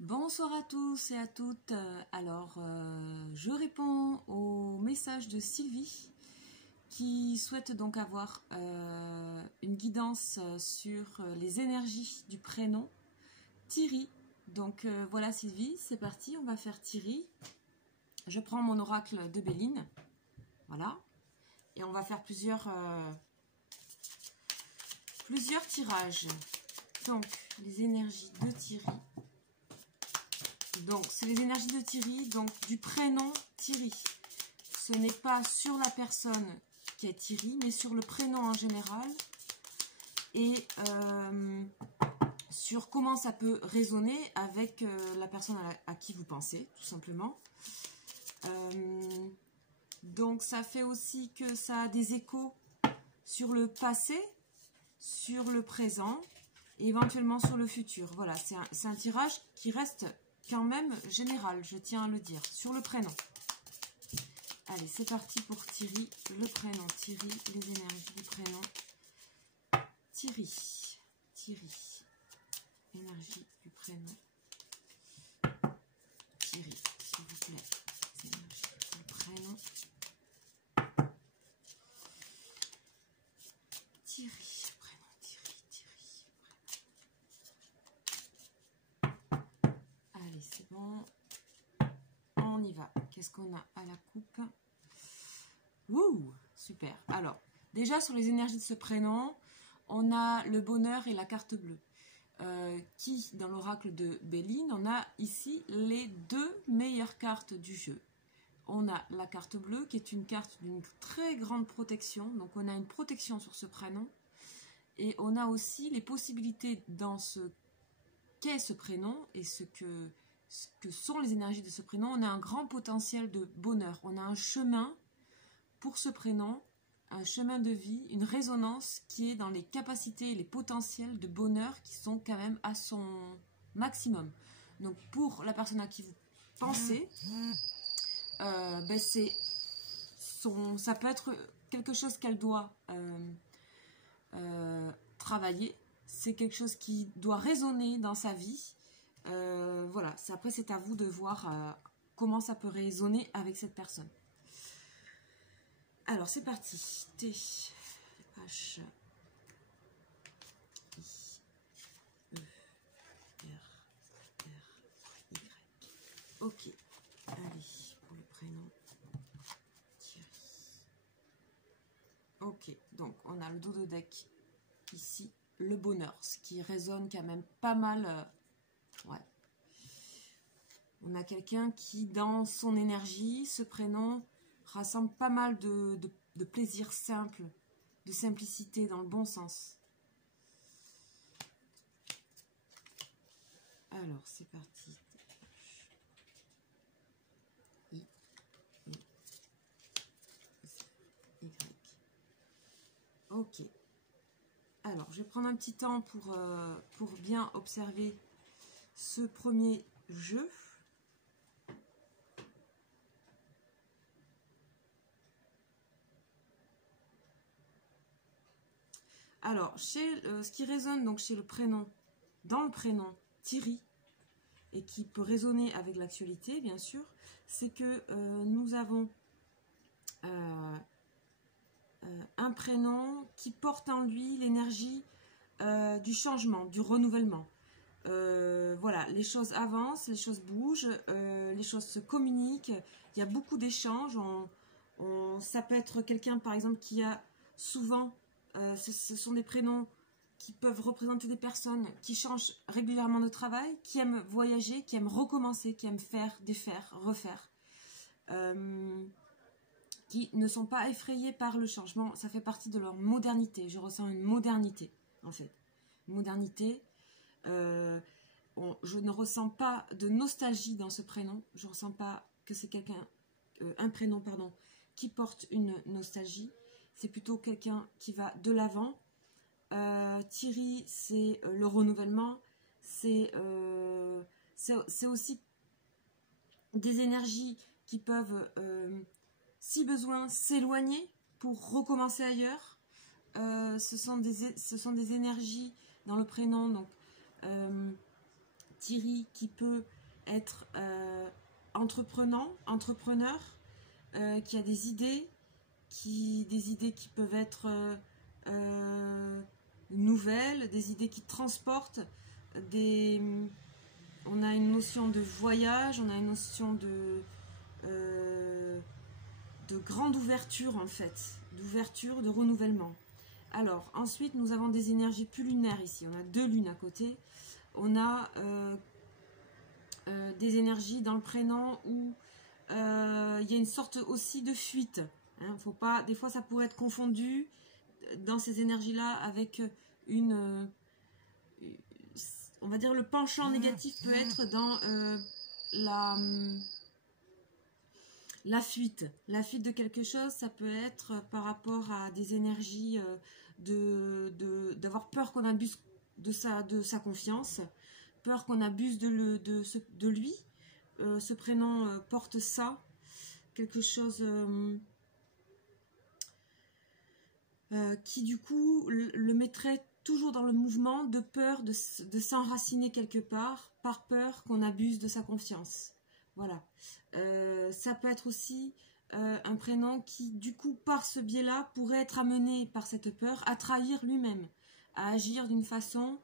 Bonsoir à tous et à toutes. Je réponds au message de Sylvie qui souhaite donc avoir une guidance sur les énergies du prénom Thierry. Donc voilà Sylvie, c'est parti, on va faire Thierry. Je prends mon oracle de Béline, voilà, et on va faire plusieurs tirages. Donc les énergies de Thierry. Donc, c'est les énergies de Thierry, donc du prénom Thierry. Ce n'est pas sur la personne qui est Thierry, mais sur le prénom en général. Et sur comment ça peut résonner avec la personne à qui vous pensez, tout simplement. Donc, ça fait aussi que ça a des échos sur le passé, sur le présent, et éventuellement sur le futur. Voilà, c'est un tirage qui reste quand même général, je tiens à le dire, sur le prénom. Allez, c'est parti pour Thierry, le prénom Thierry, les énergies du prénom Thierry, énergie du prénom Thierry, s'il vous plaît, énergie du prénom Thierry. C'est bon, on y va. Qu'est-ce qu'on a à la coupe? Wouh, super. Alors, déjà sur les énergies de ce prénom, on a le bonheur et la carte bleue. Qui, dans l'oracle de Béline, on a ici les deux meilleures cartes du jeu. On a la carte bleue qui est une carte d'une très grande protection. Donc, on a une protection sur ce prénom. Et on a aussi les possibilités dans ce qu'est ce prénom et ce que sont les énergies de ce prénom. On a un grand potentiel de bonheur. On a un chemin pour ce prénom, un chemin de vie, une résonance qui est dans les capacités et les potentiels de bonheur qui sont quand même à son maximum. Donc pour la personne à qui vous pensez, ça peut être quelque chose qu'elle doit travailler. C'est quelque chose qui doit résonner dans sa vie. Voilà, après c'est à vous de voir comment ça peut résonner avec cette personne. Alors c'est parti. T, H, I, E, R, Y. Ok, allez, pour le prénom Thierry. Ok, donc on a le dos de deck ici, le bonheur, ce qui résonne quand même pas mal. Ouais. On a quelqu'un qui, dans son énergie, ce prénom rassemble pas mal de plaisir simple, de simplicité dans le bon sens. Alors, c'est parti. I, E, Y. Ok. Alors, je vais prendre un petit temps pour bien observer ce premier jeu. Alors, ce qui résonne donc chez le prénom, dans le prénom Thierry, et qui peut résonner avec l'actualité, bien sûr, c'est que nous avons un prénom qui porte en lui l'énergie du changement, du renouvellement. Voilà, les choses avancent, les choses bougent, les choses se communiquent, il y a beaucoup d'échanges. Ça peut être quelqu'un, par exemple, qui a souvent... ce sont des prénoms qui peuvent représenter des personnes qui changent régulièrement de travail, qui aiment voyager, qui aiment recommencer, qui aiment faire, défaire, refaire. Qui ne sont pas effrayés par le changement. Ça fait partie de leur modernité. Je ressens une modernité, en fait. Modernité. Je ne ressens pas de nostalgie dans ce prénom. Je ne ressens pas que c'est un prénom, pardon, qui porte une nostalgie. C'est plutôt quelqu'un qui va de l'avant. Thierry, c'est le renouvellement. C'est aussi des énergies qui peuvent, si besoin, s'éloigner pour recommencer ailleurs. Ce sont des énergies dans le prénom, donc Thierry qui peut être entrepreneur, qui a des idées qui peuvent être nouvelles, des idées qui transportent, on a une notion de voyage, on a une notion de grande ouverture en fait, d'ouverture, de renouvellement. Alors, ensuite, nous avons des énergies plus lunaires ici. On a 2 lunes à côté. On a des énergies dans le prénom où il y a une sorte aussi de fuite. Hein, faut pas, des fois, ça pourrait être confondu dans ces énergies-là avec on va dire le penchant négatif peut être dans la fuite de quelque chose. Ça peut être par rapport à des énergies d'avoir peur qu'on abuse de sa confiance, peur qu'on abuse de lui. Ce prénom porte ça, quelque chose qui du coup le mettrait toujours dans le mouvement de peur de s'enraciner quelque part, par peur qu'on abuse de sa confiance. Voilà. Ça peut être aussi un prénom qui, du coup, par ce biais-là, pourrait être amené par cette peur à trahir lui-même, à agir d'une façon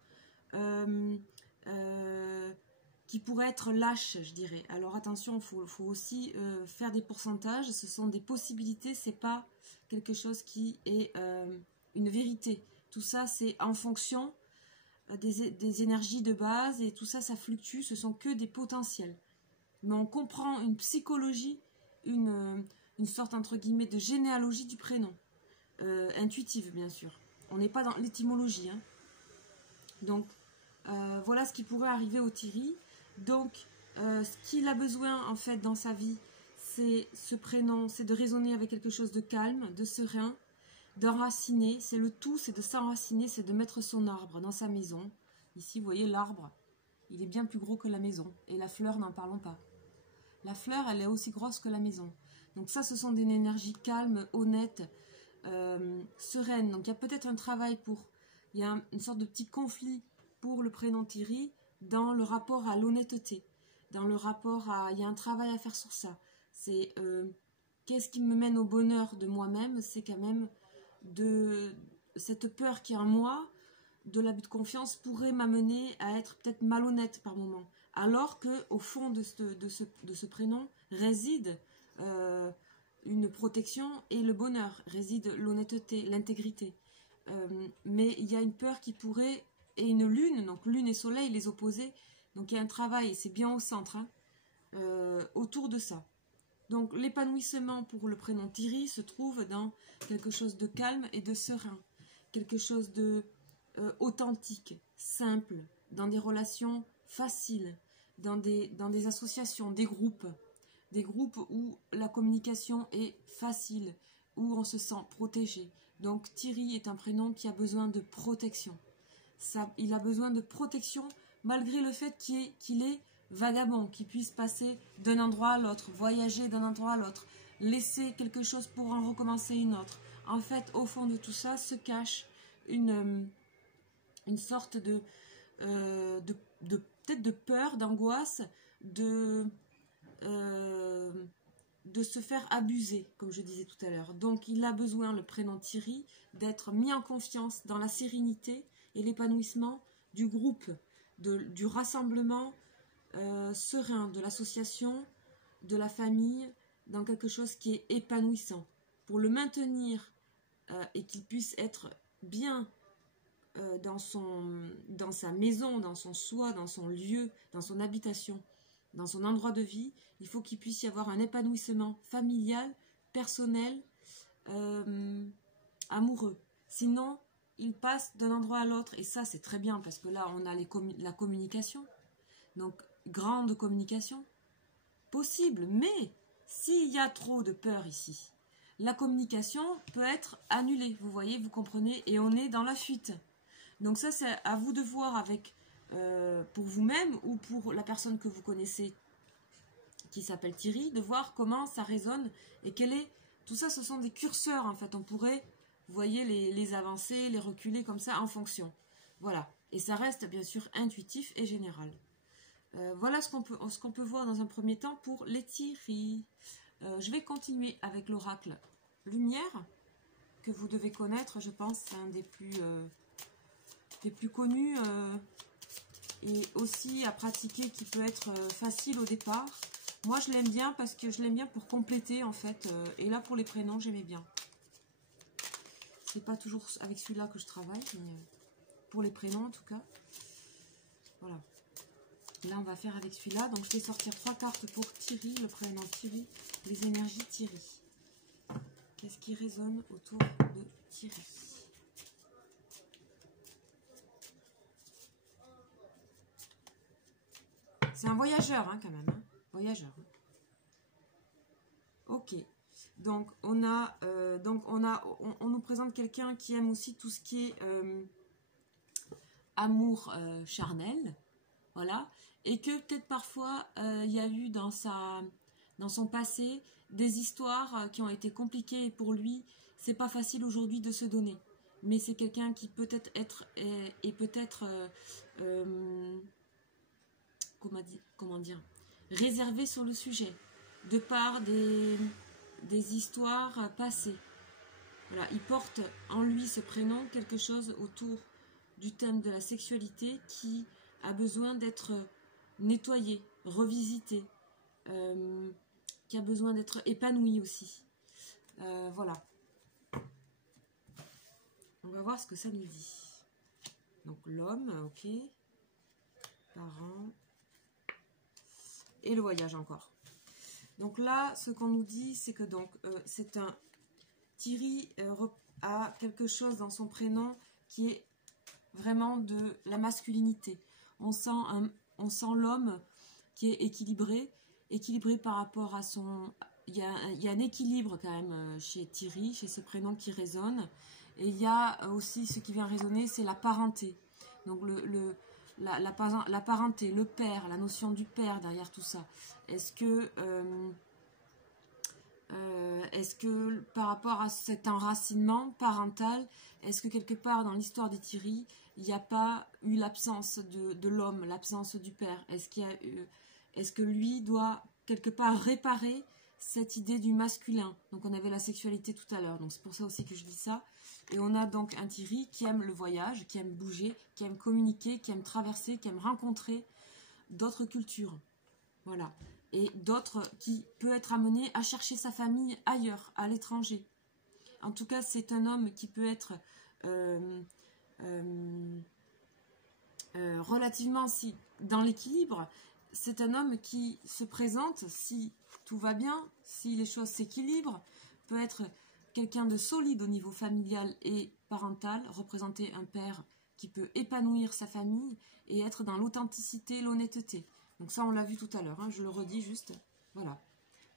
qui pourrait être lâche, je dirais. Alors attention, il faut aussi faire des pourcentages. Ce sont des possibilités, c'est pas quelque chose qui est une vérité. Tout ça, c'est en fonction des énergies de base et tout ça, ça fluctue. Ce sont que des potentiels. Mais on comprend une psychologie, une sorte entre guillemets de généalogie du prénom, intuitive bien sûr. On n'est pas dans l'étymologie. Hein. Donc voilà ce qui pourrait arriver au Thierry. Donc ce qu'il a besoin en fait dans sa vie, c'est ce prénom, c'est de résonner avec quelque chose de calme, de serein, d'enraciner. C'est le tout, c'est de s'enraciner, c'est de mettre son arbre dans sa maison. Ici vous voyez l'arbre, il est bien plus gros que la maison. Et la fleur, n'en parlons pas. La fleur, elle est aussi grosse que la maison. Donc ça, ce sont des énergies calmes, honnêtes, sereines. Donc il y a peut-être un travail il y a une sorte de petit conflit pour le prénom Thierry dans le rapport à l'honnêteté. Dans le rapport à... Il y a un travail à faire sur ça. C'est qu'est-ce qui me mène au bonheur de moi-même? C'est quand même de cette peur qui est en moi, de l'abus de confiance, pourrait m'amener à être peut-être malhonnête par moment. Alors qu'au fond de ce prénom réside une protection et le bonheur, réside l'honnêteté, l'intégrité. Mais il y a une peur qui pourrait, et une lune, donc lune et soleil, les opposés, donc il y a un travail, et c'est bien au centre, hein, autour de ça. Donc l'épanouissement pour le prénom Thierry se trouve dans quelque chose de calme et de serein, quelque chose de authentique, simple, dans des relations faciles, dans des associations, des groupes où la communication est facile, où on se sent protégé. Donc Thierry est un prénom qui a besoin de protection. Il a besoin de protection malgré le fait qu'il est vagabond, qu'il puisse passer d'un endroit à l'autre, voyager d'un endroit à l'autre, laisser quelque chose pour en recommencer une autre. En fait, au fond de tout ça se cache une sorte peut-être de peur, d'angoisse, de se faire abuser, comme je disais tout à l'heure. Donc il a besoin, le prénom Thierry, d'être mis en confiance dans la sérénité et l'épanouissement du groupe, du rassemblement serein, de l'association, de la famille, dans quelque chose qui est épanouissant. Pour le maintenir et qu'il puisse être bien dans sa maison, dans son soi, dans son lieu, dans son habitation, dans son endroit de vie, il faut qu'il puisse y avoir un épanouissement familial, personnel, amoureux. Sinon, il passe d'un endroit à l'autre, et ça c'est très bien, parce que là on a la communication, donc grande communication, possible, mais s'il y a trop de peur ici, la communication peut être annulée, vous voyez, vous comprenez, et on est dans la fuite. Donc ça c'est à vous de voir avec... pour vous-même ou pour la personne que vous connaissez qui s'appelle Thierry, de voir comment ça résonne et quel est... Tout ça, ce sont des curseurs en fait. On pourrait, vous voyez, les avancer, les reculer comme ça en fonction. Voilà. Et ça reste bien sûr intuitif et général. Voilà ce qu'on peut voir dans un premier temps pour les Thierry. Je vais continuer avec l'oracle Lumière, que vous devez connaître, je pense, c'est un des plus connus et aussi à pratiquer, qui peut être facile au départ. Moi, je l'aime bien parce que je l'aime bien pour compléter, en fait. Et là, pour les prénoms, j'aimais bien. C'est pas toujours avec celui-là que je travaille, mais pour les prénoms, en tout cas. Voilà. Là, on va faire avec celui-là. Donc, je vais sortir 3 cartes pour Thierry, le prénom Thierry, les énergies Thierry. Qu'est-ce qui résonne autour de Thierry? C'est un voyageur, hein, quand même. Hein. Voyageur. Ok. Donc, on nous présente quelqu'un qui aime aussi tout ce qui est amour charnel. Voilà. Et que peut-être parfois, il y a eu dans son passé des histoires qui ont été compliquées. Et pour lui, c'est pas facile aujourd'hui de se donner. Mais c'est quelqu'un qui peut-être est peut-être... comment dire, réservé sur le sujet, de par des histoires passées. Voilà, il porte en lui ce prénom, quelque chose autour du thème de la sexualité qui a besoin d'être nettoyé, revisité, qui a besoin d'être épanoui aussi. Voilà. On va voir ce que ça nous dit. Donc l'homme, ok. Parents. Et le voyage encore. Donc là, ce qu'on nous dit, c'est que donc c'est un Thierry a quelque chose dans son prénom qui est vraiment de la masculinité. On sent l'homme qui est équilibré par rapport à son... Il y a un équilibre quand même chez Thierry, chez ce prénom qui résonne. Et il y a aussi ce qui vient résonner, c'est la parenté. Donc la parenté, le père, la notion du père derrière tout ça. Est-ce que par rapport à cet enracinement parental, est-ce que quelque part dans l'histoire des Thierry, il n'y a pas eu l'absence de l'homme, l'absence du père? Est-ce que lui doit quelque part réparer cette idée du masculin? Donc on avait la sexualité tout à l'heure, donc c'est pour ça aussi que je dis ça. Et on a donc un Thierry qui aime le voyage, qui aime bouger, qui aime communiquer, qui aime traverser, qui aime rencontrer d'autres cultures. Voilà. Et d'autres qui peut être amené à chercher sa famille ailleurs, à l'étranger. En tout cas, c'est un homme qui peut être relativement dans l'équilibre. C'est un homme qui se présente, si tout va bien, si les choses s'équilibrent, peut être quelqu'un de solide au niveau familial et parental, représenter un père qui peut épanouir sa famille et être dans l'authenticité, l'honnêteté. Donc ça, on l'a vu tout à l'heure, hein, je le redis juste. Voilà.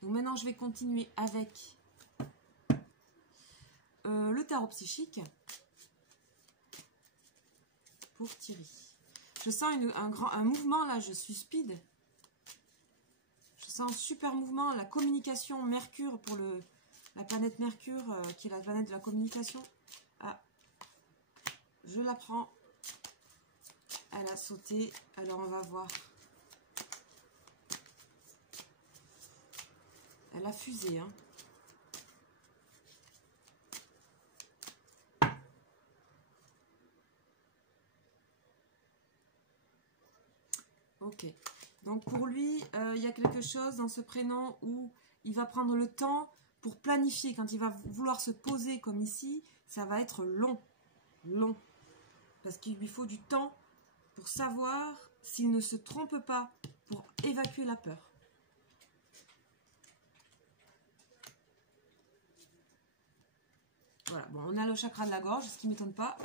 Donc maintenant, je vais continuer avec le tarot psychique pour Thierry. Je sens un mouvement, là, je suis speed. Je sens un super mouvement, la communication Mercure pour la planète Mercure, qui est la planète de la communication. Ah, je la prends. Elle a sauté, alors on va voir. Elle a fusé, hein. Ok. Donc pour lui, il y a quelque chose dans ce prénom où il va prendre le temps pour planifier. Quand il va vouloir se poser comme ici, ça va être long. Long. Parce qu'il lui faut du temps pour savoir s'il ne se trompe pas, pour évacuer la peur. Voilà, bon, on a le chakra de la gorge, ce qui ne m'étonne pas.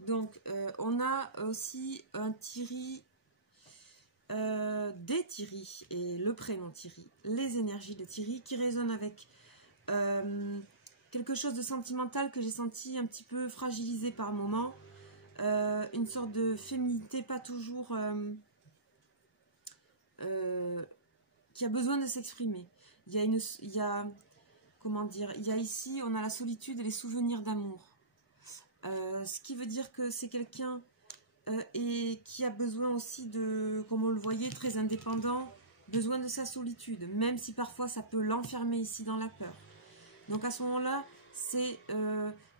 Donc, on a aussi un Thierry, des Thierry, et le prénom Thierry, les énergies de Thierry, qui résonnent avec quelque chose de sentimental que j'ai senti un petit peu fragilisé par moment. Une sorte de féminité pas toujours... qui a besoin de s'exprimer. Il y a comment dire, il y a ici, on a la solitude et les souvenirs d'amour. Ce qui veut dire que c'est quelqu'un et qui a besoin aussi de, comme on le voyait, très indépendant, besoin de sa solitude, même si parfois ça peut l'enfermer ici dans la peur. Donc à ce moment-là, c'est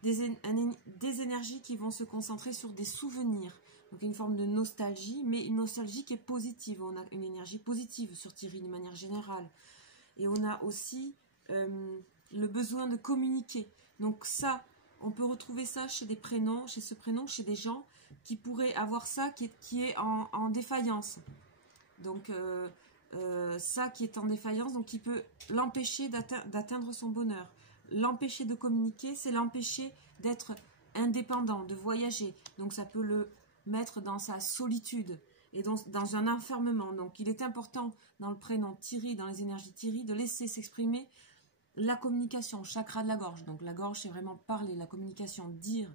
des énergies qui vont se concentrer sur des souvenirs. Donc une forme de nostalgie, mais une nostalgie qui est positive. On a une énergie positive sur Thierry de manière générale. Et on a aussi le besoin de communiquer. Donc ça, on peut retrouver ça chez des prénoms, chez ce prénom, chez des gens qui pourraient avoir ça qui est en défaillance. Donc ça qui est en défaillance, donc qui peut l'empêcher d'atteindre son bonheur. L'empêcher de communiquer, c'est l'empêcher d'être indépendant, de voyager. Donc ça peut le mettre dans sa solitude et dans un enfermement. Donc il est important dans le prénom Thierry, dans les énergies Thierry, de laisser s'exprimer la communication, chakra de la gorge. Donc la gorge, c'est vraiment parler, la communication, dire,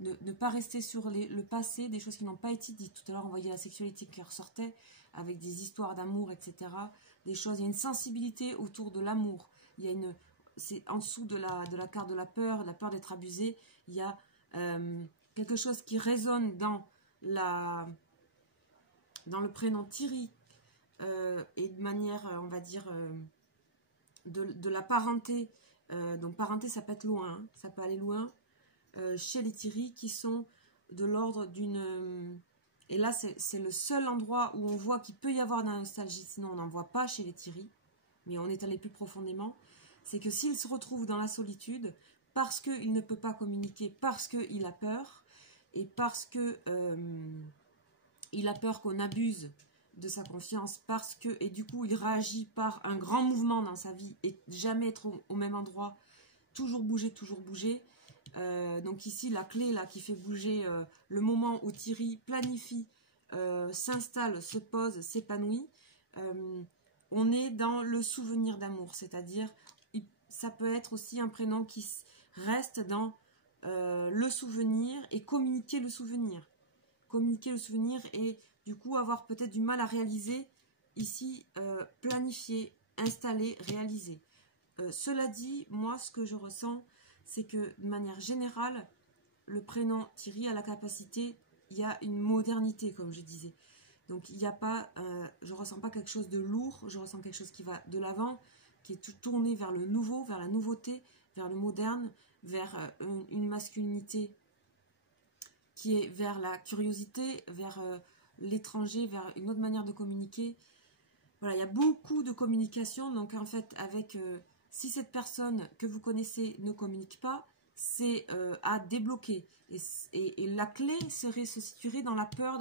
ne pas rester sur le passé, des choses qui n'ont pas été dites. Tout à l'heure, on voyait la sexualité qui ressortait avec des histoires d'amour, etc. Des choses, il y a une sensibilité autour de l'amour. Il y a c'est en dessous de la carte de la peur d'être abusé. Il y a quelque chose qui résonne dans le prénom Thierry et de manière, on va dire, de la parenté. Donc parenté, ça peut être loin, hein, ça peut aller loin. Chez les Thierry qui sont de l'ordre d'une... et là, c'est le seul endroit où on voit qu'il peut y avoir de la nostalgie, sinon on n'en voit pas chez les Thierry, mais on est allé plus profondément. C'est que s'il se retrouve dans la solitude, parce qu'il ne peut pas communiquer, parce qu'il a peur, et parce que il a peur qu'on abuse de sa confiance, et du coup il réagit par un grand mouvement dans sa vie, et jamais être au même endroit, toujours bouger, donc ici la clé là qui fait bouger le moment où Thierry planifie, s'installe, se pose, s'épanouit, on est dans le souvenir d'amour, c'est-à-dire ça peut être aussi un prénom qui reste dans le souvenir et communiquer le souvenir et du coup avoir peut-être du mal à réaliser ici, planifier, installer, réaliser. Cela dit, moi ce que je ressens, c'est que de manière générale, le prénom Thierry a la capacité, il y a une modernité comme je disais. Donc il n'y a pas, je ne ressens pas quelque chose de lourd, je ressens quelque chose qui va de l'avant, qui est tourné vers le nouveau, vers la nouveauté, vers le moderne, vers une masculinité qui est vers la curiosité, vers l'étranger, vers une autre manière de communiquer. Voilà, il y a beaucoup de communication, donc en fait avec... si cette personne que vous connaissez ne communique pas, c'est à débloquer. Et la clé se situerait dans la peur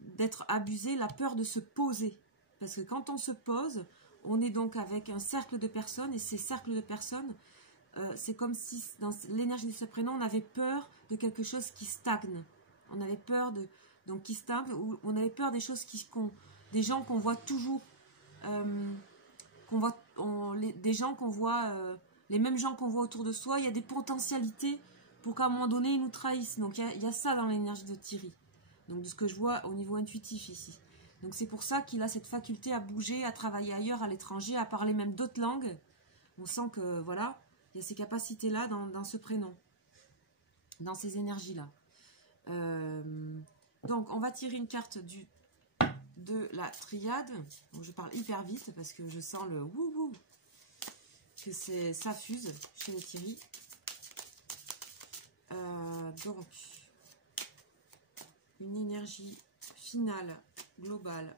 d'être abusé, la peur de se poser. Parce que quand on se pose, on est donc avec un cercle de personnes, et ces cercles de personnes, c'est comme si dans l'énergie de ce prénom, on avait peur de quelque chose qui stagne. On avait peur qui stagne, ou on avait peur des choses des gens qu'on voit toujours... des gens qu'on voit, les mêmes gens qu'on voit autour de soi, il y a des potentialités pour qu'à un moment donné, ils nous trahissent. Donc il y a ça dans l'énergie de Thierry. Donc de ce que je vois au niveau intuitif ici. Donc c'est pour ça qu'il a cette faculté à bouger, à travailler ailleurs, à l'étranger, à parler même d'autres langues. On sent que, voilà, il y a ces capacités-là dans ce prénom, dans ces énergies-là. Donc on va tirer une carte de la triade. Donc je parle hyper vite parce que je sens le wouhou, que ça fuse chez les Thierry. Donc une énergie finale, globale,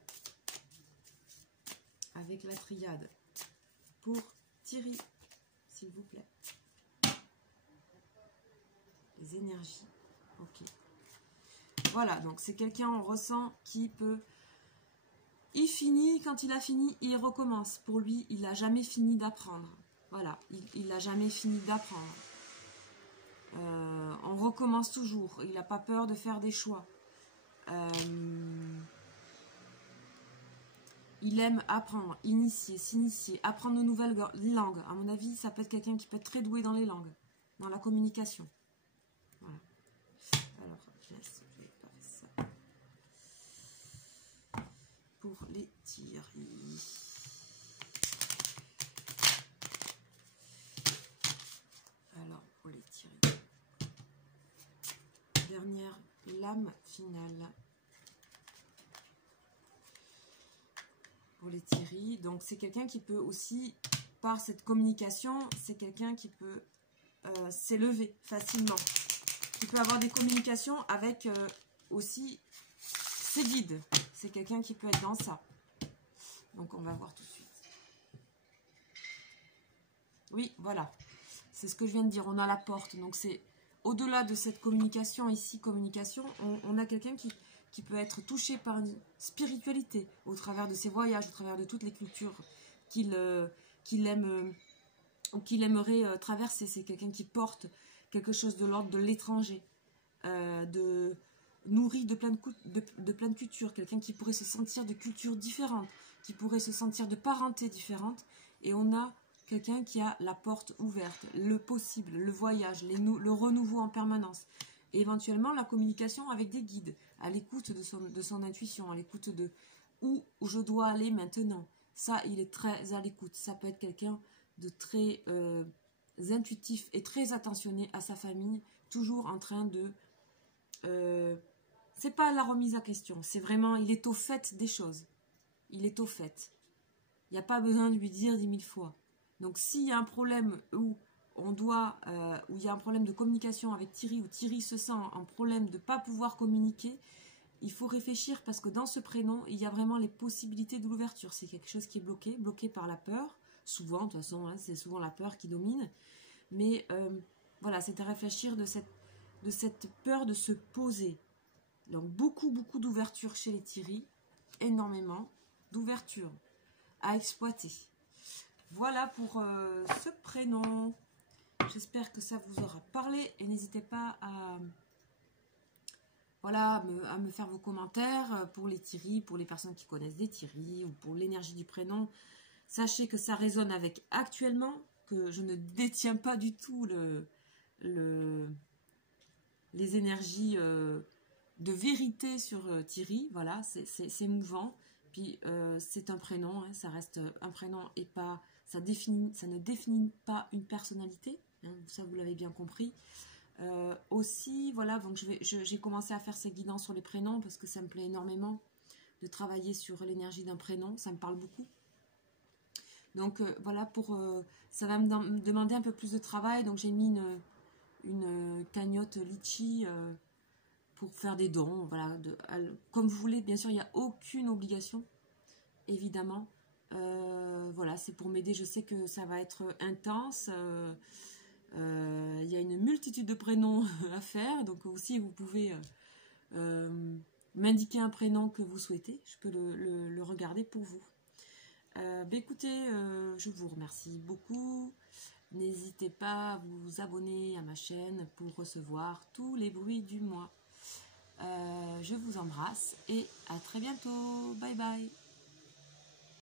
avec la triade pour Thierry, s'il vous plaît. Les énergies, ok. Voilà, donc c'est quelqu'un, on ressent, qui peut... Il finit, quand il a fini, il recommence. Pour lui, il n'a jamais fini d'apprendre. Voilà, il n'a jamais fini d'apprendre. On recommence toujours. Il n'a pas peur de faire des choix. Il aime apprendre, initier, s'initier, apprendre de nouvelles langues. À mon avis, ça peut être quelqu'un qui peut être très doué dans les langues, dans la communication. Voilà. Alors, je vais pas faire ça. Pour les Thierry. Alors, pour les Thierry. Dernière lame finale. Pour les Thierry. Donc c'est quelqu'un qui peut aussi, par cette communication, c'est quelqu'un qui peut s'élever facilement. Qui peut avoir des communications avec aussi ses guides. C'est quelqu'un qui peut être dans ça. Donc on va voir tout de suite. Oui, voilà. C'est ce que je viens de dire. On a la porte. Donc c'est au-delà de cette communication ici, communication, on a quelqu'un qui peut être touché par une spiritualité au travers de ses voyages, au travers de toutes les cultures qu'il aime ou qu'il aimerait traverser. C'est quelqu'un qui porte quelque chose de l'ordre de l'étranger, nourri de plein de cultures, quelqu'un qui pourrait se sentir de cultures différentes, qui pourrait se sentir de parenté différentes. Et on a quelqu'un qui a la porte ouverte, le possible, le voyage, le renouveau en permanence. Et éventuellement la communication avec des guides, à l'écoute de son intuition, à l'écoute de où je dois aller maintenant. Ça, il est très à l'écoute. Ça peut être quelqu'un de très intuitif et très attentionné à sa famille, toujours en train de... c'est pas la remise à question, c'est vraiment, il est au fait des choses. Il est au fait. Il n'y a pas besoin de lui dire 10 000 fois. Donc s'il y a un problème où il y a un problème de communication avec Thierry, où Thierry se sent un problème de ne pas pouvoir communiquer, il faut réfléchir parce que dans ce prénom, il y a vraiment les possibilités de l'ouverture. C'est quelque chose qui est bloqué par la peur. Souvent, de toute façon, hein, c'est souvent la peur qui domine. Mais voilà, c'est à réfléchir de cette peur de se poser. Donc beaucoup d'ouverture chez les Thierry, énormément d'ouverture à exploiter. Voilà pour ce prénom. J'espère que ça vous aura parlé et n'hésitez pas à, voilà, à me faire vos commentaires pour les Thierry, pour les personnes qui connaissent des Thierry ou pour l'énergie du prénom. Sachez que ça résonne avec actuellement, que je ne détiens pas du tout les énergies de vérité sur Thierry. Voilà, c'est mouvant. Puis c'est un prénom, hein, ça reste un prénom et pas, ça ne définit pas une personnalité. Hein, ça vous l'avez bien compris. Aussi, voilà, donc j'ai commencé à faire ces guidances sur les prénoms parce que ça me plaît énormément de travailler sur l'énergie d'un prénom, ça me parle beaucoup. Donc voilà, ça va me demander un peu plus de travail, donc j'ai mis une cagnotte litchi pour faire des dons, voilà, comme vous voulez, bien sûr, il n'y a aucune obligation, évidemment. Voilà, c'est pour m'aider, je sais que ça va être intense. Il y a une multitude de prénoms à faire, donc aussi vous pouvez m'indiquer un prénom que vous souhaitez, je peux le regarder pour vous. Écoutez, je vous remercie beaucoup. N'hésitez pas à vous abonner à ma chaîne pour recevoir tous les bruits du mois. Je vous embrasse et à très bientôt. Bye bye.